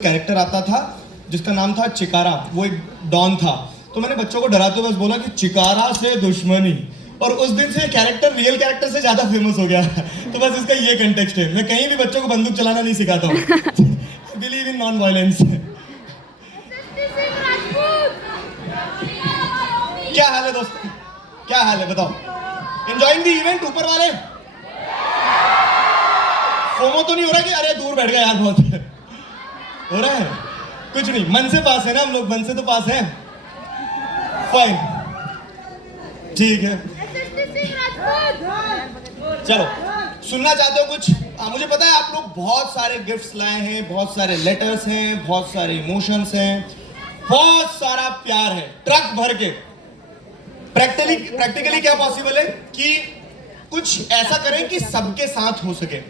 Character आता था जिसका नाम था चिकारा। वो एक डॉन था। तो मैंने बच्चों को डराते हुए बस बोला कि चिकारा से दुश्मनी, और उस दिन से कैरेक्टर रियल कैरेक्टर से ज्यादा फेमस हो गया। तो बस इसका ये कंटेक्स्ट है। मैं कहीं भी बच्चों को बंदूक चलाना नहीं सिखाता हूँ। Believe in non violence. क्या हाल है दोस्तों, क्या हाल है बताओ? एंजॉयिंग द इवेंट ऊपर वाले? फोमो तो नहीं हो रहा कि अरे दूर बैठ गया यार, बहुत हो रहा है? कुछ नहीं, मन से पास है ना हम लोग, मन से तो पास है। फाइन, ठीक है। चलो, सुनना चाहते हो कुछ? मुझे पता है आप लोग बहुत सारे गिफ्ट्स लाए हैं, बहुत सारे लेटर्स हैं, बहुत सारे इमोशंस हैं, बहुत सारा प्यार है ट्रक भर के। प्रैक्टिकली क्या पॉसिबल है कि कुछ ऐसा करें कि सबके साथ हो सके?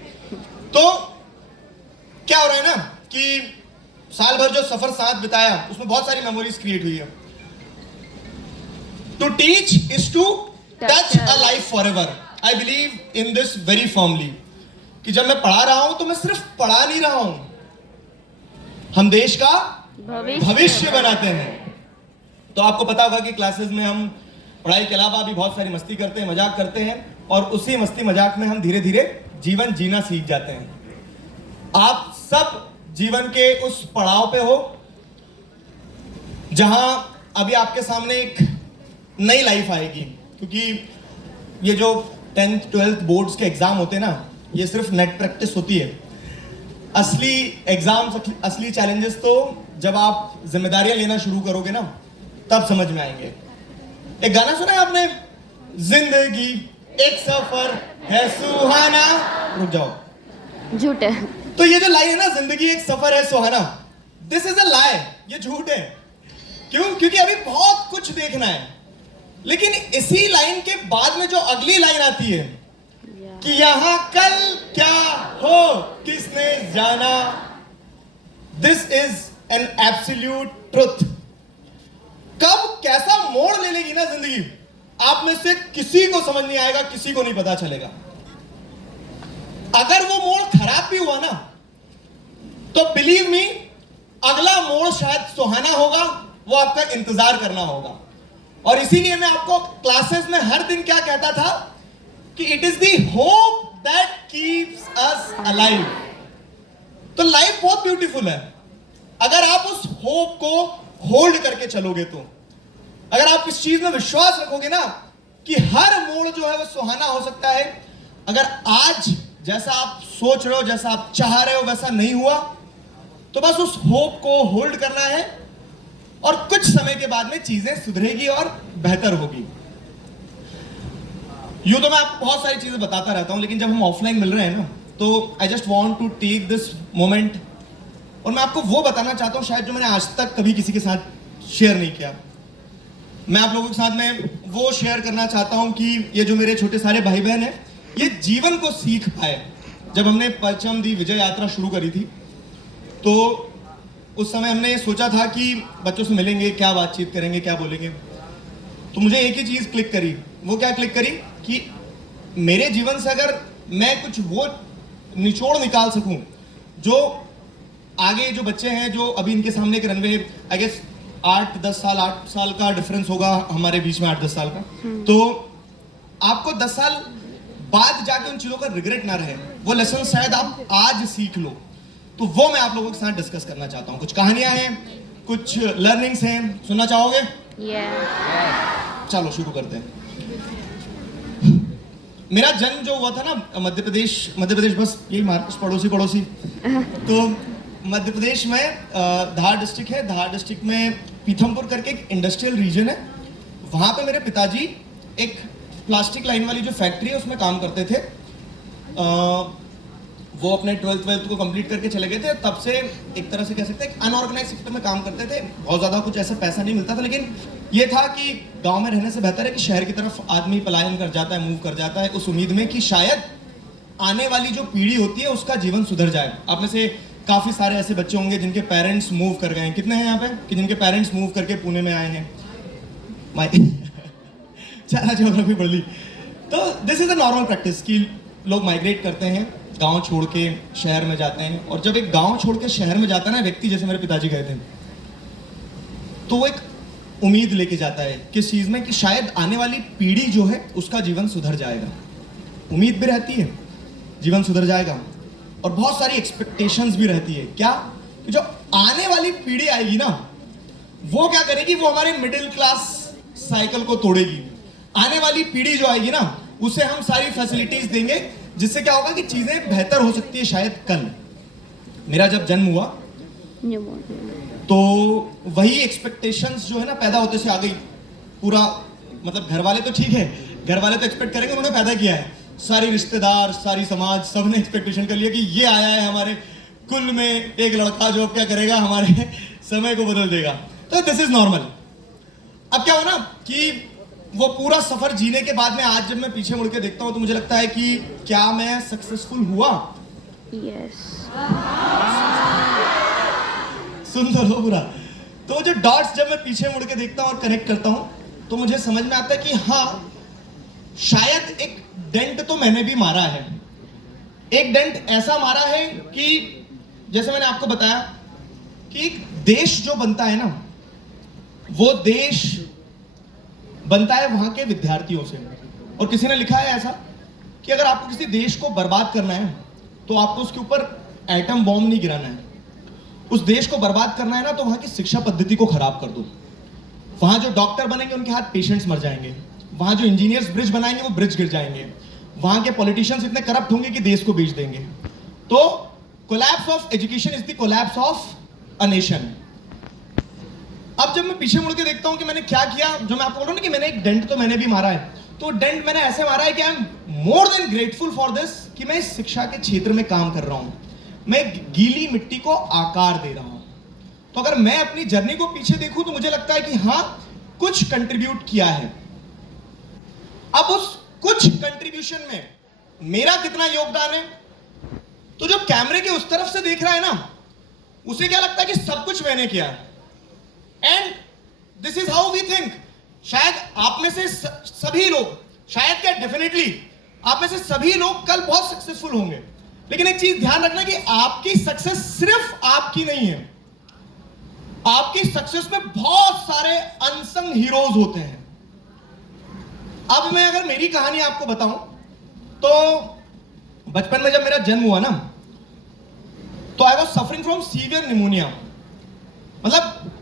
तो क्या हो रहा है ना कि साल भर जो सफर साथ बिताया उसमें बहुत सारी मेमोरीज क्रिएट हुई है। To teach is to touch a life forever. I believe in this very firmly कि जब मैं पढ़ा रहा हूं तो मैं सिर्फ पढ़ा नहीं रहा हूं, हम देश का भविष्य बनाते हैं। तो आपको पता होगा कि क्लासेस में हम पढ़ाई के अलावा भी बहुत सारी मस्ती करते हैं, मजाक करते हैं, और उसी मस्ती मजाक में हम धीरे धीरे जीवन जीना सीख जाते हैं। आप सब जीवन के उस पड़ाव पे हो जहां अभी आपके सामने एक नई लाइफ आएगी, क्योंकि ये जो 10th 12th बोर्ड्स के एग्जाम होते हैं ना, ये सिर्फ नेट प्रैक्टिस होती है। असली एग्जाम्स, असली चैलेंजेस तो जब आप जिम्मेदारियां लेना शुरू करोगे ना, तब समझ में आएंगे। एक गाना सुना है आपने? जिंदगी एक सफर है सुहाना। रुक जाओ, झूठ है। तो ये जो लाइन है ना, जिंदगी एक सफर है सुहाना, दिस इज अ लाई। ये झूठ है। क्यों? क्योंकि अभी बहुत कुछ देखना है। लेकिन इसी लाइन के बाद में जो अगली लाइन आती है कि यहां कल क्या हो किसने जाना, this is an absolute truth. कब कैसा मोड़ ले लेगी ना जिंदगी, आप में से किसी को समझ नहीं आएगा, किसी को नहीं पता चलेगा। अगर वो मोड़ खराब भी हुआ ना, तो बिलीव मी, अगला मोड़ शायद सुहाना होगा, वो आपका इंतजार करना होगा। और इसीलिए मैं आपको क्लासेस में हर दिन क्या कहता था कि it is the hope that keeps us alive. तो लाइफ बहुत ब्यूटीफुल है अगर आप उस होप को होल्ड करके चलोगे। तो अगर आप इस चीज में विश्वास रखोगे ना कि हर मोड़ जो है वो सुहाना हो सकता है। अगर आज जैसा आप सोच रहे हो, जैसा आप चाह रहे हो, वैसा नहीं हुआ, तो बस उस होप को होल्ड करना है, और कुछ समय के बाद में चीजें सुधरेगी और बेहतर होगी। यूं तो मैं आपको बहुत सारी चीजें बताता रहता हूं, लेकिन जब हम ऑफलाइन मिल रहे हैं ना, तो I just want to take this moment, और मैं आपको वो बताना चाहता हूं शायद जो मैंने आज तक कभी किसी के साथ शेयर नहीं किया। मैं आप लोगों के साथ में वो शेयर करना चाहता हूं कि ये जो मेरे छोटे सारे भाई बहन हैं, ये जीवन को सीख पाए। जब हमने परचम दी विजय यात्रा शुरू करी थी, तो उस समय हमने सोचा था कि बच्चों से मिलेंगे, क्या बातचीत करेंगे, क्या बोलेंगे। तो मुझे एक ही चीज क्लिक करी। वो क्या क्लिक करी कि मेरे जीवन से अगर मैं कुछ वो निचोड़ निकाल सकूं जो आगे जो बच्चे हैं, जो अभी इनके सामने एक रनवे, आई गेस 8 साल का डिफरेंस होगा हमारे बीच में, 8-10 साल का। तो आपको 10 साल बाद जाके उन चीजों का रिग्रेट ना रहे, वो लेसन शायद आप आज सीख लो। तो वो मैं आप लोगों के साथ डिस्कस करना चाहता हूँ। कुछ कहानियां हैं, कुछ लर्निंग्स हैं, सुनना चाहोगे? चलो शुरू करते हैं। मेरा जन्म जो हुआ था ना मध्य प्रदेश, बस यही महाराष्ट्र पड़ोसी। तो मध्य प्रदेश में धार डिस्ट्रिक्ट है। धार डिस्ट्रिक्ट में पीथमपुर करके एक इंडस्ट्रियल रीजन है। वहां पे मेरे पिताजी एक प्लास्टिक लाइन वाली जो फैक्ट्री है उसमें काम करते थे। वो अपने 12th को कंप्लीट करके चले गए थे। तब से एक तरह से कह सकते हैं अनऑर्गेनाइज सेक्टर में काम करते थे। बहुत ज़्यादा कुछ ऐसा पैसा नहीं मिलता था, लेकिन ये था कि गांव में रहने से बेहतर है कि शहर की तरफ आदमी पलायन कर जाता है, मूव कर जाता है, उस उम्मीद में कि शायद आने वाली जो पीढ़ी होती है उसका जीवन सुधर जाए। आप में से काफ़ी सारे ऐसे बच्चे होंगे जिनके पेरेंट्स मूव कर गए हैं। कितने हैं यहाँ पे कि जिनके पेरेंट्स मूव करके पुणे में आए हैं? ज्योग्राफी पढ़ ली। तो this is a normal practice कि लोग माइग्रेट करते हैं गांव छोड़ के शहर में जाते हैं, और जब एक गांव छोड़ के शहर में जाता है ना व्यक्ति, जैसे मेरे पिताजी गए थे, तो वो एक उम्मीद लेके जाता है किस चीज़ में, कि शायद आने वाली पीढ़ी जो है उसका जीवन सुधर जाएगा। उम्मीद भी रहती है जीवन सुधर जाएगा, और बहुत सारी एक्सपेक्टेशंस भी रहती है। क्या कि जो आने वाली पीढ़ी आएगी ना, वो क्या करेगी, वो हमारे मिडिल क्लास साइकिल को तोड़ेगी। आने वाली पीढ़ी जो आएगी ना, उसे हम सारी फैसिलिटीज देंगे, जिससे क्या होगा कि चीजें बेहतर हो सकती है शायद कल। मेरा जब जन्म हुआ तो वही एक्सपेक्टेशंस जो है ना पैदा होते से आ गई। पूरा मतलब घर वाले तो ठीक है, घर वाले तो एक्सपेक्ट करेंगे, उन्होंने पैदा किया है। सारी रिश्तेदार, सारी समाज, सबने एक्सपेक्टेशन कर लिया कि ये आया है हमारे कुल में एक लड़का जो क्या करेगा, हमारे समय को बदल देगा। तो दिस इज नॉर्मल। अब क्या हो ना कि वो पूरा सफर जीने के बाद में आज जब मैं पीछे मुड़ के देखता हूं तो मुझे लगता है कि क्या मैं सक्सेसफुल हुआ? यस। सुन तो लो पूरा। तो जो डॉट्स जब मैं पीछे मुड़ के देखता हूं और कनेक्ट करता हूं तो मुझे समझ में आता है कि हाँ, शायद एक डेंट तो मैंने भी मारा है। एक डेंट ऐसा मारा है कि जैसे मैंने आपको बताया कि एक देश जो बनता है ना, वो देश बनता है वहां के विद्यार्थियों से। और किसी ने लिखा है ऐसा कि अगर आपको किसी देश को बर्बाद करना है तो आपको उसके ऊपर एटम बॉम्ब नहीं गिराना है। उस देश को बर्बाद करना है ना तो वहां की शिक्षा पद्धति को खराब कर दो। वहां जो डॉक्टर बनेंगे उनके हाथ पेशेंट्स मर जाएंगे। वहां जो इंजीनियर्स ब्रिज बनाएंगे वो ब्रिज गिर जाएंगे। वहां के पॉलिटिशियंस इतने करप्ट होंगे कि देश को बेच देंगे। तो collapse of education is the collapse of a nation. अब जब मैं पीछे मुड़ के देखता हूं कि मैंने क्या किया, जो मैं आपको बोल रहा हूं ना कि मैंने एक डेंट तो मैंने भी मारा है, तो डेंट मैंने ऐसे मारा है कि I am more than grateful for this कि मैं इस शिक्षा के क्षेत्र में काम कर रहा हूं। मैं गीली मिट्टी को आकार दे रहा हूं। तो अगर मैं अपनी जर्नी को पीछे देखूं तो मुझे लगता है कि हाँ, कुछ कंट्रीब्यूट किया है। अब उस कुछ कंट्रीब्यूशन में मेरा कितना योगदान है, तो जो कैमरे के उस तरफ से देख रहा है ना, उसे क्या लगता है कि सब कुछ मैंने किया है। And this is how we think. शायद आप में से सभी लोग, शायद क्या डेफिनेटली आप में से सभी लोग कल बहुत सक्सेसफुल होंगे, लेकिन एक चीज ध्यान रखना कि आपकी सक्सेस सिर्फ आपकी नहीं है। आपकी सक्सेस में बहुत सारे अनसंग हीरोज होते हैं। अब मैं अगर मेरी कहानी आपको बताऊं तो बचपन में जब मेरा जन्म हुआ ना, तो I was suffering from severe pneumonia. मतलब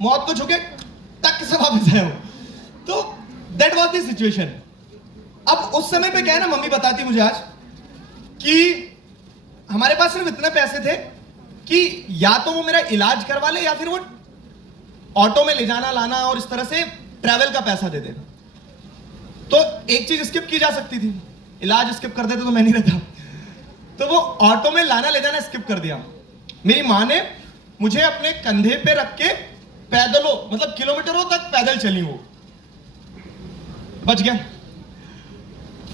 मौत को छुके टक से वापस आया हूं। तो दैट वाज द सिचुएशन। अब उस समय पे क्या है ना, मम्मी बताती मुझे आज कि हमारे पास सिर्फ इतने पैसे थे कि या तो वो मेरा इलाज करवा ले या फिर वो ऑटो में ले जाना लाना और इस तरह से ट्रैवल का पैसा दे दे। तो एक चीज स्किप की जा सकती थी, इलाज स्किप कर देते तो मैं नहीं रहता। तो वो ऑटो में लाना ले जाना स्किप कर दिया। मेरी माँ ने मुझे अपने कंधे पे रख के पैदलों, मतलब किलोमीटरों तक पैदल चली, वो बच गया।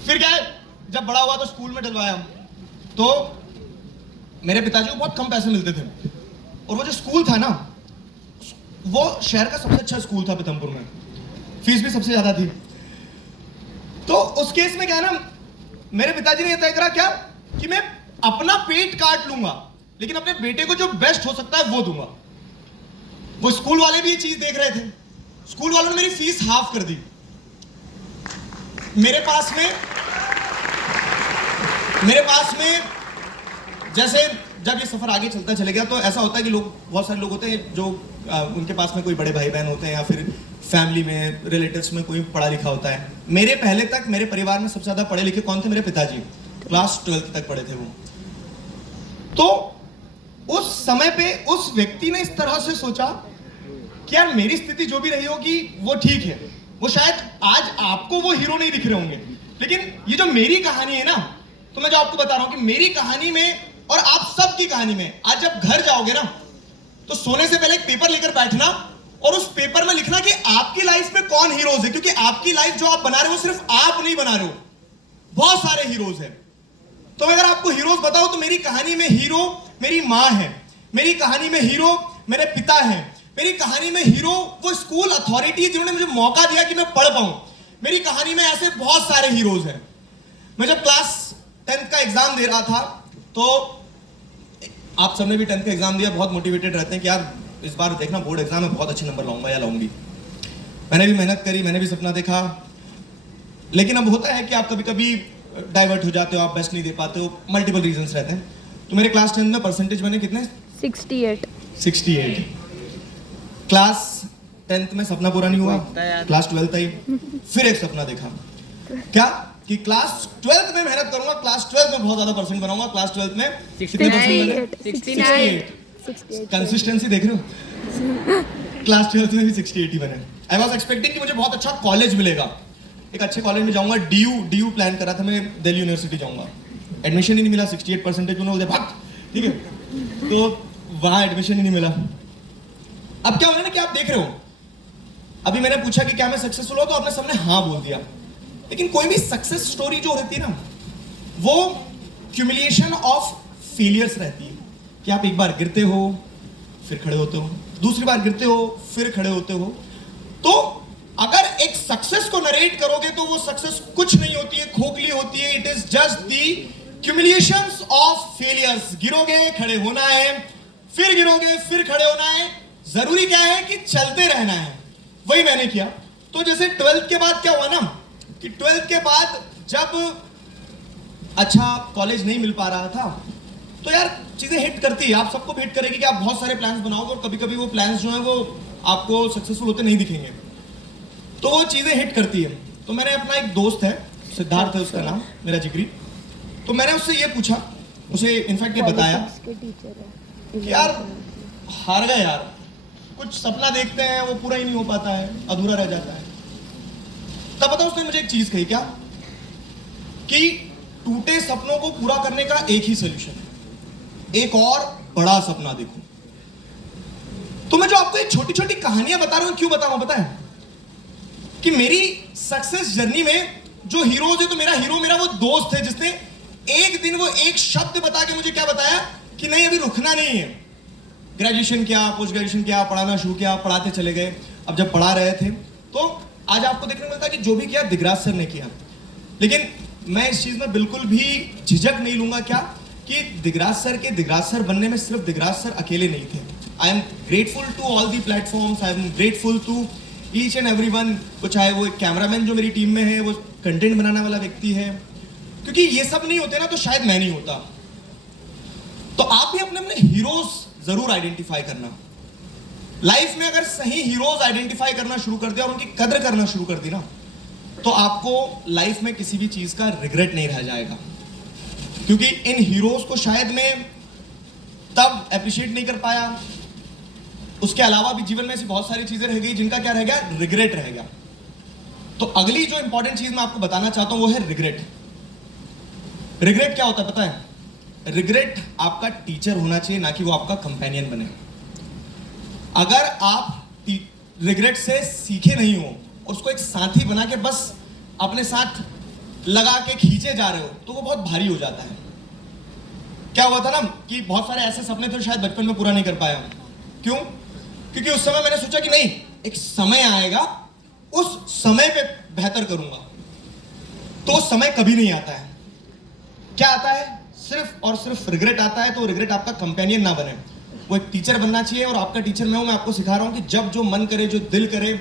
फिर क्या है, जब बड़ा हुआ तो स्कूल में डलवाया। तो मेरे पिताजी को बहुत कम पैसे मिलते थे, और वो जो स्कूल था ना, वो शहर का सबसे अच्छा स्कूल था पीथमपुर में, फीस भी सबसे ज्यादा थी। तो उस केस में क्या है ना, मेरे पिताजी ने तय करा क्या कि मैं अपना पेट काट लूंगा, लेकिन अपने बेटे को जो बेस्ट हो सकता है वो दूंगा। वो स्कूल वाले भी ये चीज देख रहे थे। स्कूल वालों ने मेरी फीस हाफ कर दी। मेरे पास में जैसे जब ये सफर आगे चलता चले गया तो ऐसा होता है कि लोग, बहुत सारे लोग होते हैं जो उनके पास में कोई बड़े भाई बहन होते हैं या फिर फैमिली में रिलेटिव्स में कोई पढ़ा लिखा होता है। मेरे पहले तक मेरे परिवार में सबसे ज्यादा पढ़े लिखे कौन थे? मेरे पिताजी। क्लास 12 तक पढ़े थे वो। तो उस समय पे उस व्यक्ति ने इस तरह से सोचा कि यार मेरी स्थिति जो भी रही होगी वो ठीक है। वो शायद आज आपको वो हीरो नहीं दिख रहे होंगे, लेकिन ये जो मेरी कहानी है ना, तो मैं जो आपको बता रहा हूं कि मेरी कहानी में और आप सबकी कहानी में, आज जब घर जाओगे ना तो सोने से पहले एक पेपर लेकर बैठना और उस पेपर में लिखना कि आपकी लाइफ में कौन हीरोज है, क्योंकि आपकी लाइफ जो आप बना रहे हो सिर्फ आप नहीं बना रहे हो, बहुत सारे हीरोज हैं। तो अगर आपको हीरोज बताओ तो मेरी कहानी में हीरो मेरी माँ है, मेरी कहानी में हीरो मेरे पिता हैं, मेरी कहानी में हीरो वो स्कूल अथॉरिटी जिन्होंने मुझे मौका दिया कि मैं पढ़ पाऊं। मेरी कहानी में ऐसे बहुत सारे हीरोज हैं। मैं जब क्लास 10th का एग्जाम दे रहा था तो आप सबने भी 10th का एग्जाम दिया, बहुत मोटिवेटेड रहते हैं कि यार इस बार देखना बोर्ड एग्जाम में बहुत अच्छे नंबर लाऊंगा या लाऊंगी। मैंने भी मेहनत करी, मैंने भी सपना देखा, लेकिन अब होता है कि आप कभी कभी डाइवर्ट हो जाते हो, आप बेस्ट नहीं दे पाते हो, मल्टीपल रीजंस रहते हैं। तो मेरे क्लास 10 में परसेंटेज बने कितने? 68। क्लास 10th में सपना पूरा नहीं हुआ, क्लास 12th आई, फिर एक सपना देखा, क्या कि क्लास 12th में मेहनत करूंगा, क्लास 12th में बहुत ज्यादा परसेंट बनाऊंगा, क्लास 12th में कितने परसेंट बने? 68। कंसिस्टेंसी देख रहे हो? क्लास 12th में भी 68 ही बने। आई वॉज एक्सपेक्टिंग कि मुझे बहुत अच्छा कॉलेज मिलेगा, एक अच्छे कॉलेज में जाऊंगा, डीयू प्लान करा था मैं, दिल्ली यूनिवर्सिटी जाऊंगा, एडमिशन ही नहीं मिला, 68 परसेंटेज उन्होंने बोलते भाग, ठीक है, तो वहां एडमिशन ही नहीं मिला। अब क्या हो रहा है ना कि आप देख रहे हो, अभी मैंने पूछा कि क्या मैं सक्सेसफुल हो, तो आपने सबने हाँ बोल दिया, लेकिन कोई भी सक्सेस स्टोरी जो रहती है ना, वो क्यूमुलेशन ऑफ फेलियर्स रहती है कि आप एक बार गिरते हो, फिर खड़े होते हो, दूसरी बार गिरते हो, फिर खड़े होते हो। तो अगर एक सक्सेस को नरेट करोगे तो वो सक्सेस कुछ नहीं होती है, खोखली होती है, it is just the cumulations of failures. गिरोगे, खड़े होना है, फिर गिरोगे, फिर खड़े होना है, जरूरी क्या है कि चलते रहना है। वही मैंने किया। तो जैसे 12th के बाद क्या हुआ ना कि 12th के बाद जब अच्छा कॉलेज नहीं मिल पा रहा था, तो यार चीजें हिट करती है, आप सबको हिट करेगी कि आप बहुत सारे प्लान्स बनाओगे और कभी कभी वो प्लान्स जो है वो आपको सक्सेसफुल होते नहीं दिखेंगे, तो वो चीजें हिट करती है। तो मैंने अपना एक दोस्त है, सिद्धार्थ है उसका नाम, मेरा जिगरी, तो मैंने उससे ये पूछा, उसे इनफैक्ट ये बताया कि यार हार गए यार, कुछ सपना देखते हैं वो पूरा ही नहीं हो पाता है, अधूरा रह जाता है। तब बताओ उसने मुझे एक चीज कही, क्या कि टूटे सपनों को पूरा करने का एक ही सोल्यूशन है, एक और बड़ा सपना देखो। तो मैं जो आपको एक छोटी छोटी कहानियां बता रहा हूं, क्यों बता रहा हूं पता है? कि मेरी सक्सेस जर्नी में जो हीरोज है, तो मेरा हीरो मेरा वो दोस्त है जिसने एक दिन वो एक शब्द बता के मुझे क्या बताया कि नहीं अभी रुकना नहीं है। ग्रेजुएशन किया, पोस्ट ग्रेजुएशन किया, पढ़ाना शुरू किया, पढ़ाते चले गए। अब जब पढ़ा रहे थे तो आज आपको देखने को मिलता है कि जो भी किया दिगराज सर ने किया, लेकिन मैं इस चीज में बिल्कुल भी झिझक नहीं लूंगा, क्या कि दिगराज सर के दिगराज सर बनने में सिर्फ दिगराज सर अकेले नहीं थे। I am grateful to all the platforms, I am grateful to each and everyone, वो चाहे वो एक कैमरामैन जो मेरी टीम में है, वो कंटेंट बनाने वाला व्यक्ति है, क्योंकि ये सब नहीं होते ना तो शायद मैं नहीं होता। तो आप भी अपने अपने हीरोज जरूर आइडेंटिफाई करना। लाइफ में अगर सही हीरोज आइडेंटिफाई करना शुरू कर दिया और उनकी कदर करना शुरू कर दी ना, तो आपको लाइफ में किसी भी चीज का रिग्रेट नहीं रह जाएगा, क्योंकि इन हीरोज को शायद मैं तब अप्रिशिएट नहीं कर पाया, उसके अलावा भी जीवन में ऐसी बहुत सारी चीजें रह गई जिनका क्या रह गया, रिग्रेट रह गया। तो अगली जो इंपॉर्टेंट चीज मैं आपको बताना चाहता हूं वो है रिग्रेट। रिग्रेट क्या होता है पता है? रिग्रेट आपका टीचर होना चाहिए, ना कि वो आपका कंपेनियन बने। अगर आप रिग्रेट से सीखे नहीं हो और उसको एक साथी बना के बस अपने साथ लगा के खींचे जा रहे हो, तो वो बहुत भारी हो जाता है। क्या हुआ था ना कि बहुत सारे ऐसे सपने थे शायद बचपन में पूरा नहीं कर पाया। क्यों? क्योंकि उस समय मैंने सोचा कि नहीं, एक समय आएगा, उस समय पे बेहतर करूंगा। तो समय कभी नहीं आता है। क्या आता है? सिर्फ और सिर्फ रिग्रेट आता है। तो रिग्रेट आपका कंपेनियन ना बने, वो एक टीचर बनना चाहिए। और आपका टीचर मैं हूं, मैं आपको सिखा रहा हूं कि जब जो मन करे, जो दिल करे,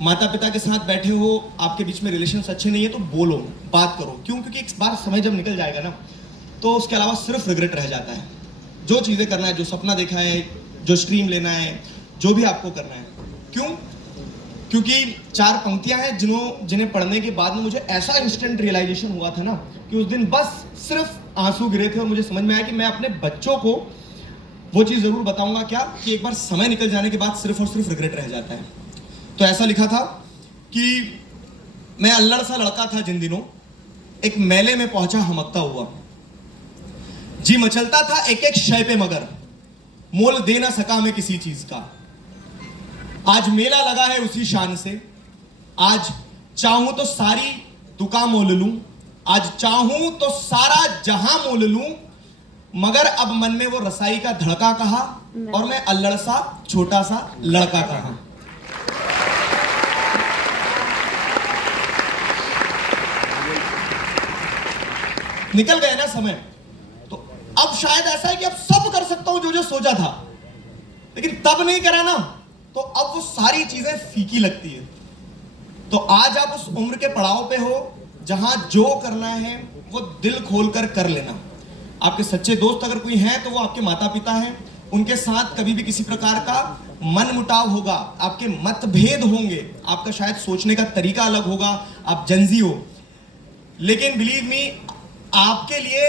माता पिता के साथ बैठे हो, आपके बीच में रिलेशंस अच्छे नहीं है तो बोलो, बात करो। क्यों? क्योंकि एक बार समय जब निकल जाएगा ना, तो उसके अलावा सिर्फ रिग्रेट रह जाता है। जो चीजें करना है, जो सपना देखा है, जो स्ट्रीम लेना है, जो भी आपको करना है। क्यों? क्योंकि 4 पंक्तियां हैं जिन्हें पढ़ने के बाद में मुझे ऐसा इंस्टेंट रियलाइजेशन हुआ था ना कि उस दिन बस सिर्फ आंसू गिरे थे और मुझे समझ में आया कि मैं अपने बच्चों को वो चीज जरूर बताऊंगा, क्या कि एक बार समय निकल जाने के बाद सिर्फ और सिर्फ रिग्रेट रह जाता है। तो ऐसा लिखा था कि मैं अल्लड़ सा लड़का था जिन दिनों, एक मेले में पहुंचा हमकता हुआ, जी मचलता था एक एक शय पे मगर मोल दे ना सका मैं किसी चीज का। आज मेला लगा है उसी शान से, आज चाहूं तो सारी दुकान मोल लूं, आज चाहूं तो सारा जहां मोल लूं, मगर अब मन में वो रसाई का धड़का कहा और मैं अल्लड़ सा छोटा सा लड़का कहा। निकल गए ना समय, तो अब शायद ऐसा है कि अब सब कर सकता हूं जो जो सोचा था, लेकिन तब नहीं करा ना, तो अब वो सारी चीजें फीकी लगती है। तो आज आप उस उम्र के पड़ाव पे हो जहां जो करना है वो दिल खोलकर कर लेना। आपके सच्चे दोस्त अगर कोई हैं तो वो आपके माता पिता हैं। उनके साथ कभी भी किसी प्रकार का मन मुटाव होगा, आपके मतभेद होंगे, आपका शायद सोचने का तरीका अलग होगा, आप जनजी हो, लेकिन बिलीव मी, आपके लिए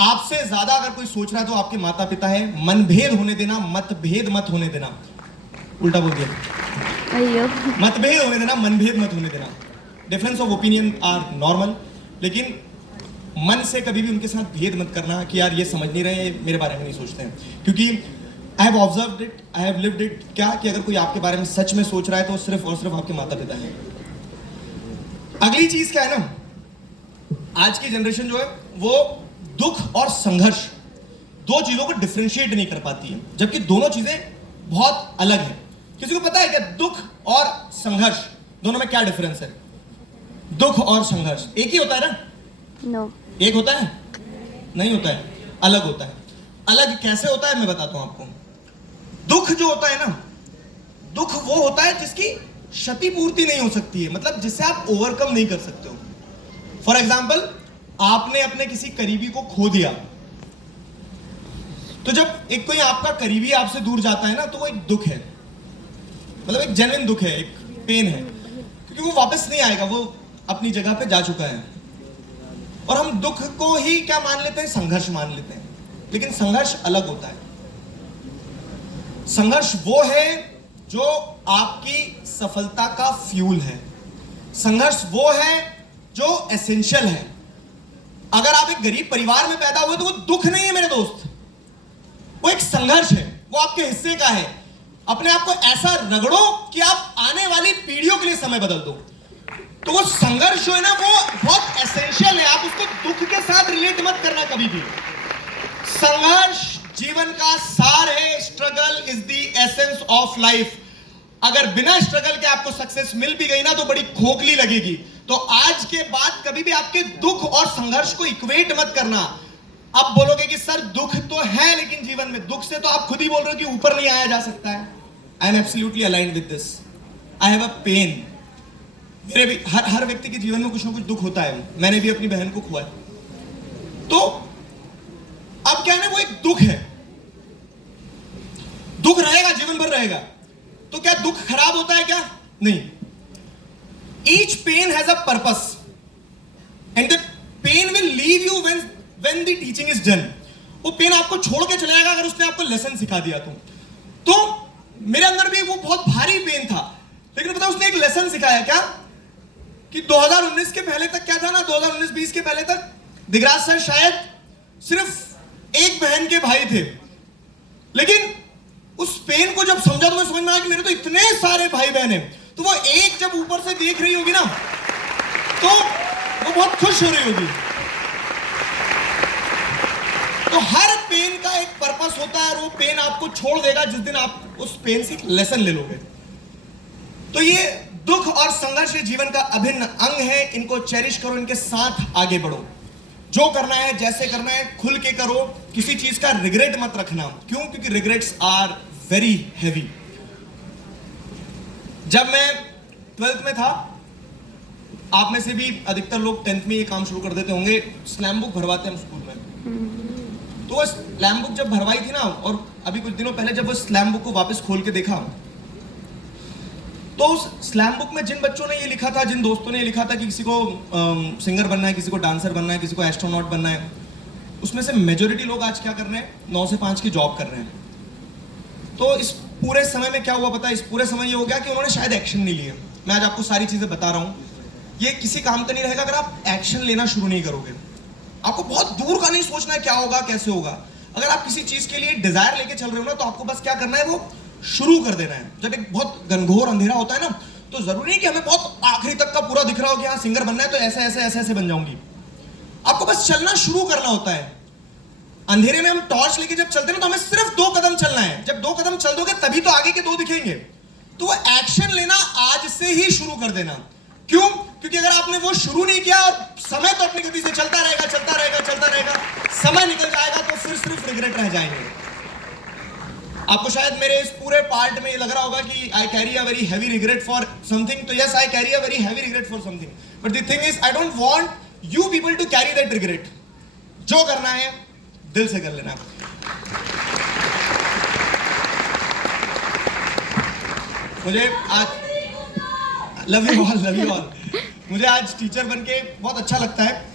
आपसे ज्यादा अगर कोई सोच रहा है तो आपके माता पिता है। मनभेद होने देना, मतभेद मत होने देना। उल्टा बोल दिया, अयो मतभेद होने देना, मनभेद मत होने देना। Difference of opinion are normal, लेकिन मन से कभी भी उनके साथ भेद मत करना कि यार ये समझ नहीं रहे, ये मेरे बारे में नहीं सोचते हैं। क्योंकि I have observed it, I have lived it, क्या कि अगर कोई आपके बारे में सच में सोच रहा है तो सिर्फ और सिर्फ आपके माता पिता हैं। अगली चीज क्या है ना, आज की जनरेशन जो है वो दुख और संघर्ष दो चीजों को डिफरेंशिएट नहीं कर पाती है, जबकि दोनों चीजें बहुत अलग हैं। किसी को पता है क्या दुख और संघर्ष दोनों में क्या डिफरेंस है? दुख और संघर्ष एक ही होता है ना? नो, एक होता है? नहीं होता है, अलग होता है। अलग कैसे होता है मैं बताता हूं आपको। दुख जो होता है ना, दुख वो होता है जिसकी क्षतिपूर्ति नहीं हो सकती है, मतलब जिससे आप ओवरकम नहीं कर सकते हो। फॉर एग्जाम्पल, आपने अपने किसी करीबी को खो दिया, तो जब एक कोई आपका करीबी आपसे दूर जाता है ना, तो वो एक दुख है, मतलब एक जेन्युइन दुख है, एक पेन है, क्योंकि वो वापस नहीं आएगा, वो अपनी जगह पे जा चुका है। और हम दुख को ही क्या मान लेते हैं? संघर्ष मान लेते हैं। लेकिन संघर्ष अलग होता है। संघर्ष वो है जो आपकी सफलता का फ्यूल है। संघर्ष वो है जो एसेंशियल है। अगर आप एक गरीब परिवार में पैदा हुए तो वो दुख नहीं है मेरे दोस्त, वो एक संघर्ष है, वो आपके हिस्से का है। अपने आप को ऐसा रगड़ो कि आप आने वाली पीढ़ियों के लिए समय बदल दो। तो वो संघर्ष जो है ना, वो बहुत एसेंशियल है। आप उसको दुख के साथ रिलेट मत करना कभी भी। संघर्ष जीवन का सार है। Struggle is the essence of life. अगर बिना स्ट्रगल के आपको सक्सेस मिल भी गई ना तो बड़ी खोखली लगेगी। तो आज के बाद कभी भी आपके दुख और संघर्ष को इक्वेट मत करना। अब बोलोगे कि सर दुख तो है, लेकिन जीवन में दुख से तो आप खुद ही बोल रहे हो कि ऊपर नहीं आया जा सकता है। I am absolutely aligned with this. I have a pain. मेरे भी हर व्यक्ति के जीवन में कुछ ना कुछ दुख होता है। मैंने भी अपनी बहन को खोया। तो अब क्या है ना, वो एक दुख है। दुख रहेगा, जीवन भर रहेगा। तो क्या दुख खराब होता है क्या? नहीं। Each pen has a purpose and the pen will leave you when the teaching is done. वो पेन आपको छोड़ के चले जाएगा अगर उसने आपको लेसन सिखा दिया तो मेरे अंदर भी वो बहुत भारी पेन था, लेकिन पता उसने एक लेसन सिखाया क्या कि 2019 के पहले तक क्या था ना, 2019-20 के पहले तक दिगराज सर शायद सिर्फ एक बहन के भाई थे। लेकिन उस पेन को जब समझा तो मैं समझ में आया कि मेरे तो इतने सारे भाई बहन हैं। तो वो एक जब ऊपर से देख रही होगी ना तो वो बहुत खुश हो रही होगी। तो हर पेन का एक पर्पस होता है और वो पेन आपको छोड़ देगा जिस दिन आप उस पेन से एक लेसन ले लोगे। तो ये दुख और संघर्ष जीवन का अभिन्न अंग है। इनको चेरिश करो, इनके साथ आगे बढ़ो। जो करना है, जैसे करना है, खुल के करो। किसी चीज का रिग्रेट मत रखना। क्यों? क्योंकि रिग्रेट्स आर वेरी हैवी। जब मैं 12th में था, आप में से भी अधिकतर लोग 10th में ये काम शुरू कर देते होंगे, स्लैम बुक भरवाते हैं हम स्कूल में। तो वो स्लैम बुक जब भरवाई थी ना, और अभी कुछ दिनों पहले जब वो स्लैम बुक को वापस खोल के देखा, तो उस स्लैम बुक में जिन बच्चों ने ये लिखा था, जिन दोस्तों ने ये लिखा था कि किसी को सिंगर बनना है, किसी को डांसर बनना है, किसी को एस्ट्रोनॉट बनना है, उसमें से मेजोरिटी लोग आज क्या कर रहे हैं? 9 से 5 की जॉब कर रहे हैं। तो इस पूरे समय में क्या हुआ पता है? इस पूरे समय ये हो गया कि उन्होंने शायद एक्शन नहीं लिया। मैं आज आपको सारी चीजें बता रहा हूँ। ये किसी काम का नहीं रहेगा अगर आप एक्शन लेना शुरू नहीं करोगे। आपको बहुत दूर का नहीं सोचना है क्या होगा, कैसे होगा। अगर आप किसी चीज के लिए डिजायर लेके चल रहे हो ना, तो आपको बस क्या करना है, वो शुरू कर देना है। जब एक बहुत घनघोर अंधेरा होता है ना, तो जरूरी नहीं कि हमें बहुत आखिरी तक का पूरा दिख रहा हो कि हाँ सिंगर बनना है तो ऐसे ऐसे ऐसे ऐसे बन जाऊंगी। आपको बस चलना शुरू करना होता है। अंधेरे में हम टॉर्च लेके जब चलते हैं ना, तो हमें सिर्फ 2 कदम चलना है। जब 2 कदम चल दोगे तभी तो आगे के 2 दिखेंगे। तो वो एक्शन लेना आज से ही शुरू कर देना। क्यों? क्योंकि अगर आपने वो शुरू नहीं किया और समय तो अपनी गति से चलता रहेगा चलता रहेगा चलता रहेगा, समय निकल जाएगा तो फिर सिर्फ रिग्रेट रह जाएंगे। आपको शायद मेरे इस पूरे पार्ट में ये लग रहा होगा कि I carry a very heavy regret for something, तो yes I carry a very heavy regret for something, but the thing is I don't want you people to carry that regret. जो करना है दिल से कर लेना। मुझे आज लव यू ऑल मुझे आज टीचर बनके बहुत अच्छा लगता है।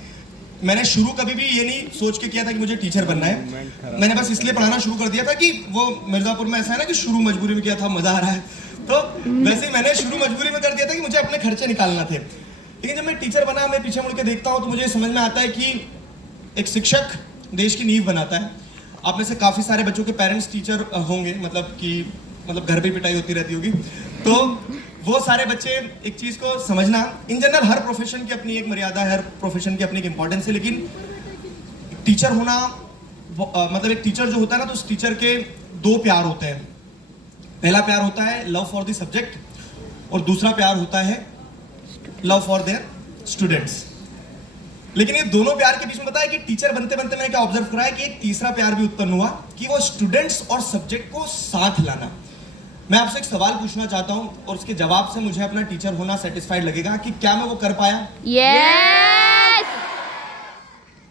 मैंने शुरू कभी भी ये नहीं सोच के किया था कि मुझे टीचर बनना है, मैंने बस इसलिए पढ़ाना शुरू कर दिया था कि वो मिर्जापुर में ऐसा है ना कि शुरू मजबूरी में किया था, मजा आ रहा है, तो वैसे ही मैंने शुरू मजबूरी में कर दिया था कि मुझे अपने खर्चे निकालना थे। लेकिन जब मैं टीचर बना, मैं पीछे मुड़ के देखता हूँ तो मुझे समझ में आता है कि एक शिक्षक देश की नींव बनाता है। आप में से काफी सारे बच्चों के पेरेंट्स टीचर होंगे, मतलब घर पे पिटाई होती रहती होगी, तो वो सारे बच्चे एक चीज को समझना, इन जनरल हर प्रोफेशन की अपनी एक मर्यादा है, हर प्रोफेशन की अपनी एक इंपॉर्टेंस है, लेकिन टीचर होना मतलब एक टीचर जो होता है ना, तो उस टीचर के दो प्यार होते हैं। पहला प्यार होता है लव फॉर द सब्जेक्ट, और दूसरा प्यार होता है लव फॉर देयर स्टूडेंट्स। लेकिन ये दोनों प्यार के बीच में पता है कि टीचर बनते बनते मैंने क्या ऑब्जर्व करा है कि एक तीसरा प्यार भी उत्पन्न हुआ कि वो स्टूडेंट्स और सब्जेक्ट को साथ लाना। मैं आपसे एक सवाल पूछना चाहता हूं और उसके जवाब से मुझे अपना टीचर होना सेटिस्फाइड लगेगा कि क्या मैं वो कर पाया। यस।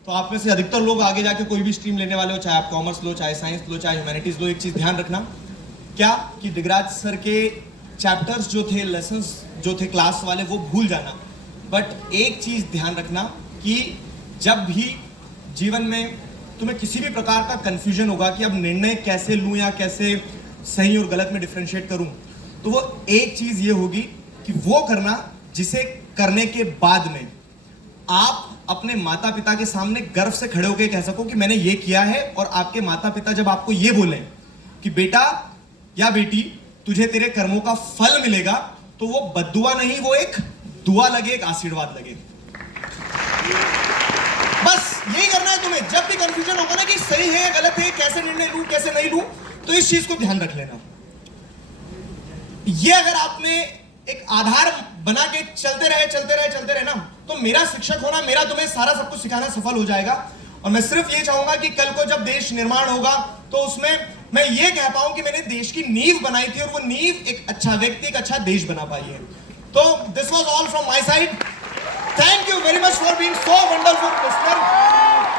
तो आप में से अधिकतर लोग आगे जाके कोई भी स्ट्रीम लेने वाले हो, चाहे आप कॉमर्स लो, चाहे साइंस लो, चाहे ह्यूमैनिटीज लो, एक चीज ध्यान रखना, क्या कि दिगराज सर के चैप्टर्स जो थे, लेसन्स जो थे क्लास वाले, वो भूल जाना, बट एक चीज ध्यान रखना कि जब भी जीवन में तुम्हें किसी भी प्रकार का कंफ्यूजन होगा कि अब निर्णय कैसे लूं या कैसे सही और गलत में डिफरेंशिएट करूं, तो वो एक चीज ये होगी कि वो करना जिसे करने के बाद में आप अपने माता पिता के सामने गर्व से खड़े होकर कह सको कि मैंने ये किया है, और आपके माता पिता जब आपको ये बोले कि बेटा या बेटी तुझे तेरे कर्मों का फल मिलेगा, तो वो बद्दुआ नहीं, वो एक दुआ लगे, एक आशीर्वाद लगे। बस यही करना है तुम्हें। जब भी कंफ्यूजन होगा ना कि सही है या गलत है, कैसे निर्णय लूं कैसे नहीं लूं, तो इस चीज को ध्यान रख लेना। ये अगर आपने एक आधार बना के चलते रहे ना, तो मेरा शिक्षक होना, मेरा तुम्हें सारा सब कुछ सिखाना सफल हो जाएगा। और मैं सिर्फ ये चाहूंगा कि कल को जब देश निर्माण होगा तो उसमें मैं ये कह पाऊं कि मैंने देश की नींव बनाई थी और वो नींव एक अच्छा व्यक्ति, एक अच्छा देश बना पाई है। तो this was all from my side. Thank you very much for being so wonderful listener.